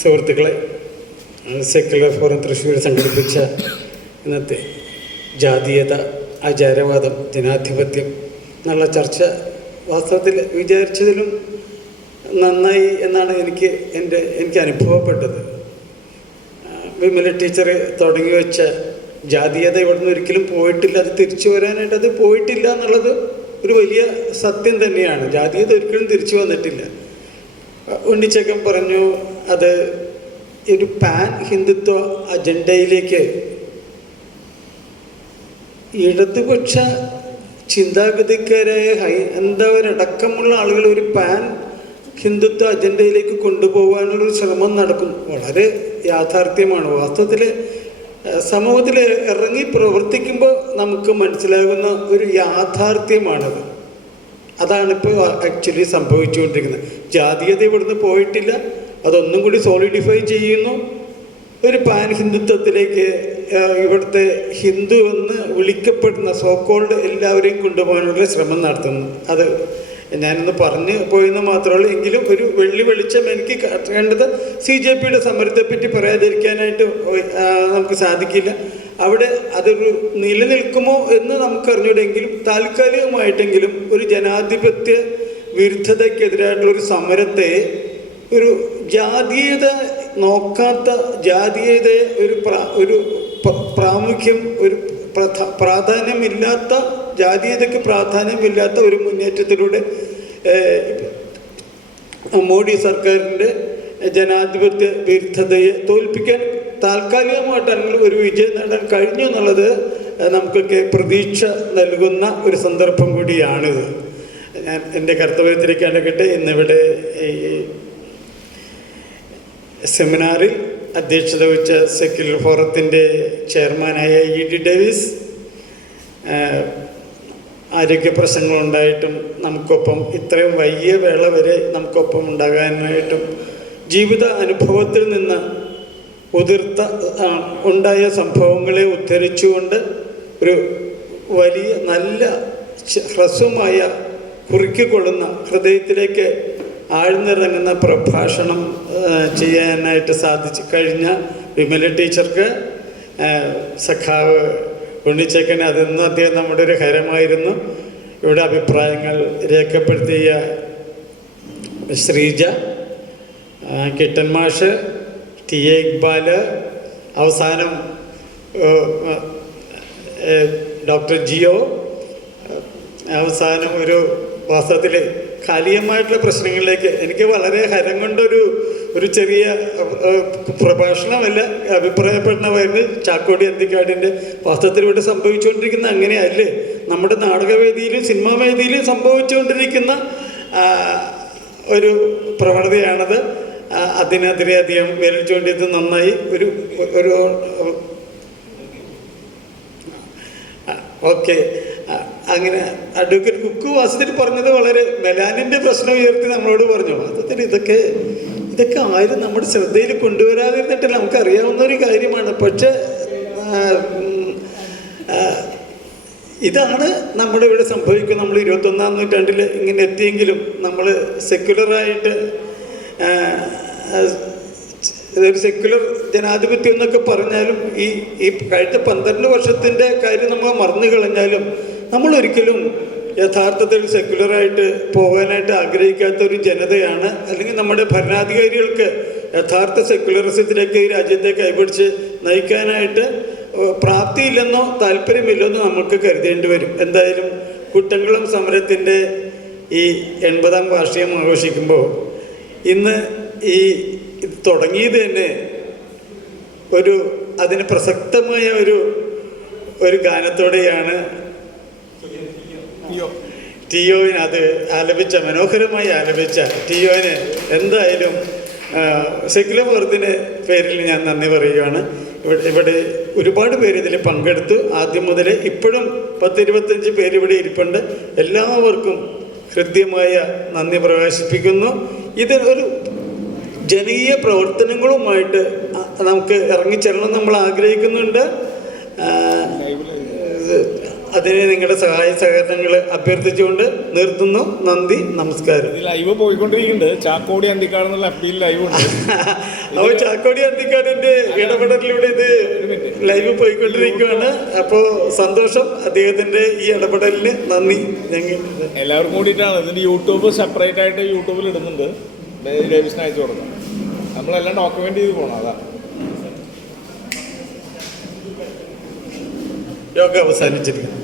സുഹൃത്തുക്കളെ, secular forum Thrissur സംഘടിപ്പിച്ച ഇന്നത്തെ ജാതീയത, ആചാരവാദം, ജനാധിപത്യം എന്നുള്ള ചർച്ച വാസ്തവത്തിൽ വിചാരിച്ചതിലും നന്നായി എന്നാണ് എനിക്ക് അനുഭവപ്പെട്ടത്. വിമല ടീച്ചർ തുടങ്ങി വെച്ച ജാതീയത ഇവിടുന്ന് ഒരിക്കലും പോയിട്ടില്ല, അത് തിരിച്ചു വരാനായിട്ട് അത് പോയിട്ടില്ല എന്നുള്ളത് ഒരു വലിയ സത്യം തന്നെയാണ്. ജാതീയത ഒരിക്കലും തിരിച്ചു വന്നിട്ടില്ല. ഉണ്ണിച്ചക്കൻ പറഞ്ഞു അത് ഒരു പാൻ ഹിന്ദുത്വ അജണ്ടയിലേക്ക് ഇടതുപക്ഷ ചിന്താഗതിക്കാരായ ഹൈന്ദവരടക്കമുള്ള ആളുകൾ ഒരു പാൻ ഹിന്ദുത്വ അജണ്ടയിലേക്ക് കൊണ്ടുപോകാനുള്ളൊരു ശ്രമം നടക്കും. വളരെ യാഥാർത്ഥ്യമാണ്. വാസ്തവത്തിൽ സമൂഹത്തിൽ ഇറങ്ങി പ്രവർത്തിക്കുമ്പോൾ നമുക്ക് മനസ്സിലാകുന്ന ഒരു യാഥാർത്ഥ്യമാണത്. അതാണിപ്പോൾ ആക്ച്വലി സംഭവിച്ചുകൊണ്ടിരിക്കുന്നത്. ജാതീയത ഇവിടുന്ന് പോയിട്ടില്ല, അതൊന്നും കൂടി സോളിഡിഫൈ ചെയ്യുന്നു. ഒരു പാൻ ഹിന്ദുത്വത്തിലേക്ക് ഇവിടുത്തെ ഹിന്ദു എന്ന് വിളിക്കപ്പെടുന്ന സോക്കോൾഡ് എല്ലാവരെയും കൊണ്ടുപോകാനുള്ള ശ്രമം നടത്തുന്നു. അത് ഞാനൊന്ന് പറഞ്ഞു പോയെന്ന് മാത്രമേ ഉള്ളൂ. എങ്കിലും ഒരു വെളിച്ചം എനിക്ക് കണ്ടത് CJPയുടെ സമരത്തെപ്പറ്റി പറയാതിരിക്കാനായിട്ട് നമുക്ക് സാധിക്കില്ല. അവിടെ അതൊരു നിലനിൽക്കുമോ എന്ന് നമുക്കറിഞ്ഞൂടെങ്കിലും താൽക്കാലികമായിട്ടെങ്കിലും ഒരു ജനാധിപത്യ വിരുദ്ധതയ്ക്കെതിരായിട്ടുള്ളൊരു സമരത്തെ ഒരു ജാതീയത നോക്കാത്ത, ജാതീയതയെ ഒരു പ്രാമുഖ്യം, ഒരു പ്രാധാന്യമില്ലാത്ത, ജാതീയതയ്ക്ക് പ്രാധാന്യമില്ലാത്ത ഒരു മുന്നേറ്റത്തിലൂടെ മോഡി സർക്കാരിൻ്റെ ജനാധിപത്യ വിരുദ്ധതയെ തോൽപ്പിക്കാൻ താൽക്കാലികമായിട്ടാണെങ്കിൽ ഒരു വിജയം നേടാൻ കഴിഞ്ഞു എന്നുള്ളത് നമുക്കൊക്കെ പ്രതീക്ഷ നൽകുന്ന ഒരു സന്ദർഭം കൂടിയാണിത്. ഞാൻ എൻ്റെ കർത്തവ്യത്തിലേക്ക് അടുക്കട്ടെ. ഇന്നിവിടെ ഈ സെമിനാറിൽ അധ്യക്ഷത വഹിച്ച സെക്യുലർ ഫോറത്തിൻ്റെ ചെയർമാനായ ED ഡേവിസ്, ആരോഗ്യ പ്രശ്നങ്ങളുണ്ടായിട്ടും നമുക്കൊപ്പം ഇത്രയും വലിയ വേള വരെ നമുക്കൊപ്പം ഉണ്ടാകാനായിട്ടും ജീവിത അനുഭവത്തിൽ നിന്ന് ഉണ്ടായ സംഭവങ്ങളെ ഉദ്ധരിച്ചുകൊണ്ട് ഒരു വലിയ നല്ല ഹ്രസ്വമായ കുറുക്കിക്കൊള്ളുന്ന ഹൃദയത്തിലേക്ക് ആഴ്ന്നിറങ്ങുന്ന പ്രഭാഷണം ചെയ്യാനായിട്ട് സാധിച്ചു കഴിഞ്ഞ വിമല ടീച്ചർക്ക്, സഖാവ് ഉണ്ണിച്ചക്കൻ, അതെന്നും അദ്ദേഹം നമ്മുടെ ഒരു ഹരമായിരുന്നു. ഇവിടെ അഭിപ്രായങ്ങൾ രേഖപ്പെടുത്തിയ ശ്രീജ, കിട്ടൻ മാഷ്, TA ഇക്ബാല്, അവസാനം ഡോക്ടർ ജിയോ, അവസാനം ഒരു വാസ്തവത്തിൽ കാലികമായിട്ടുള്ള പ്രശ്നങ്ങളിലേക്ക് എനിക്ക് വളരെ ഹരം കൊണ്ടൊരു ചെറിയ പ്രഭാഷണമല്ല, അഭിപ്രായപ്പെടണമായിരുന്നു. ചാക്കോടി അന്തിക്കാടിൻ്റെ വാസ്തവത്തിൽ ഇവിടെ സംഭവിച്ചുകൊണ്ടിരിക്കുന്ന അങ്ങനെയല്ലേ, നമ്മുടെ നാടകവേദിയിലും സിനിമാ വേദിയിലും സംഭവിച്ചുകൊണ്ടിരിക്കുന്ന ഒരു പ്രവണതയാണത്. അതിനെതിരെ അധികം വിരലിച്ചുകൊണ്ടിരുന്നത് നന്നായി. ഒരു ഓക്കെ. അങ്ങനെ അഡ്വക്കേറ്റ് കുക്കു വാസ്തവത്തിൽ പറഞ്ഞത് വളരെ മെലാനിൻ്റെ പ്രശ്നം ഉയർത്തി നമ്മളോട് പറഞ്ഞു. വാസ്തവത്തിൽ ഇതൊക്കെ ആരും നമ്മുടെ ശ്രദ്ധയിൽ കൊണ്ടുവരാതിരുന്നിട്ടില്ല, നമുക്കറിയാവുന്ന ഒരു കാര്യമാണ്. പക്ഷേ ഇതാണ് നമ്മുടെ ഇവിടെ സംഭവിക്കുന്നത്. നമ്മൾ 21-ാം നൂറ്റാണ്ടിൽ ഇങ്ങനെ എത്തിയെങ്കിലും നമ്മൾ സെക്യുലറായിട്ട് ഒരു സെക്യുലർ ജനാധിപത്യം എന്നൊക്കെ പറഞ്ഞാലും ഈ കഴിഞ്ഞ 12 വർഷത്തിൻ്റെ കാര്യം നമ്മൾ മറന്നു കളഞ്ഞാലും നമ്മളൊരിക്കലും യഥാർത്ഥത്തിൽ സെക്യുലറായിട്ട് പോകാനായിട്ട് ആഗ്രഹിക്കാത്ത ഒരു ജനതയാണ്. അല്ലെങ്കിൽ നമ്മുടെ ഭരണാധികാരികൾക്ക് യഥാർത്ഥ സെക്യുലറിസത്തിലേക്ക് ഈ രാജ്യത്തെ കൈപിടിച്ച് നയിക്കാനായിട്ട് പ്രാപ്തിയില്ലെന്നോ താല്പര്യമില്ലെന്നോ നമുക്ക് കരുതേണ്ടി വരും. എന്തായാലും കുട്ടംകുളം സമരത്തിൻ്റെ ഈ 80-ാം വാർഷികം ആഘോഷിക്കുമ്പോൾ ഇന്ന് ഇത് തുടങ്ങിയത് തന്നെ അതിന് പ്രസക്തമായ ഒരു ഗാനത്തോടെയാണ്. ടിയോന് അത് മനോഹരമായി ആലപിച്ച ടിയോന് എന്തായാലും സെക്യുലർ ഫോറത്തിൻ്റെ പേരിൽ ഞാൻ നന്ദി പറയുകയാണ്. ഇവിടെ ഒരുപാട് പേര് ഇതിൽ പങ്കെടുത്തു. ആദ്യം മുതൽ ഇപ്പോഴും 10-25 പേര് ഇവിടെ ഇരിപ്പുണ്ട്. എല്ലാവർക്കും ഹൃദ്യമായ നന്ദി പ്രകാശിപ്പിക്കുന്നു. ഇത് ഒരു ജനകീയ പ്രവർത്തനങ്ങളുമായിട്ട് നമുക്ക് ഇറങ്ങിച്ചെല്ലണം നമ്മൾ ആഗ്രഹിക്കുന്നുണ്ട്. അതിന് നിങ്ങളുടെ സഹായ സഹകരണങ്ങൾ അഭ്യർത്ഥിച്ചുകൊണ്ട് നിർത്തുന്നു. നന്ദി, നമസ്കാരം. ലൈവ് പോയിക്കൊണ്ടിരിക്കുന്നുണ്ട്. ചാക്കോടി അന്തിക്കാട് എന്നുള്ള FB ലൈവ് ഉണ്ട്. അപ്പോൾ ചാക്കോടി അന്തിക്കാടിന്റെ ഇടപെടലിലൂടെ ഇത് ലൈവ് പോയിക്കൊണ്ടിരിക്കുകയാണ്. അപ്പോൾ സന്തോഷം, അദ്ദേഹത്തിന്റെ ഈ ഇടപെടലിന് നന്ദി. ഞങ്ങൾ എല്ലാവർക്കും കൂടിയിട്ടാണ് ഇതിന്റെ യൂട്യൂബ് സെപ്പറേറ്റ് ആയിട്ട് യൂട്യൂബിൽ ഇടുന്നുണ്ട്. രവീഷിന് അയച്ചു കൊടുക്കാം. നമ്മളെല്ലാം ഡോക്യുമെന്റ് ചെയ്ത് പോകണം. അതാ യോഗ അവസാനിച്ചിരിക്കുന്നു.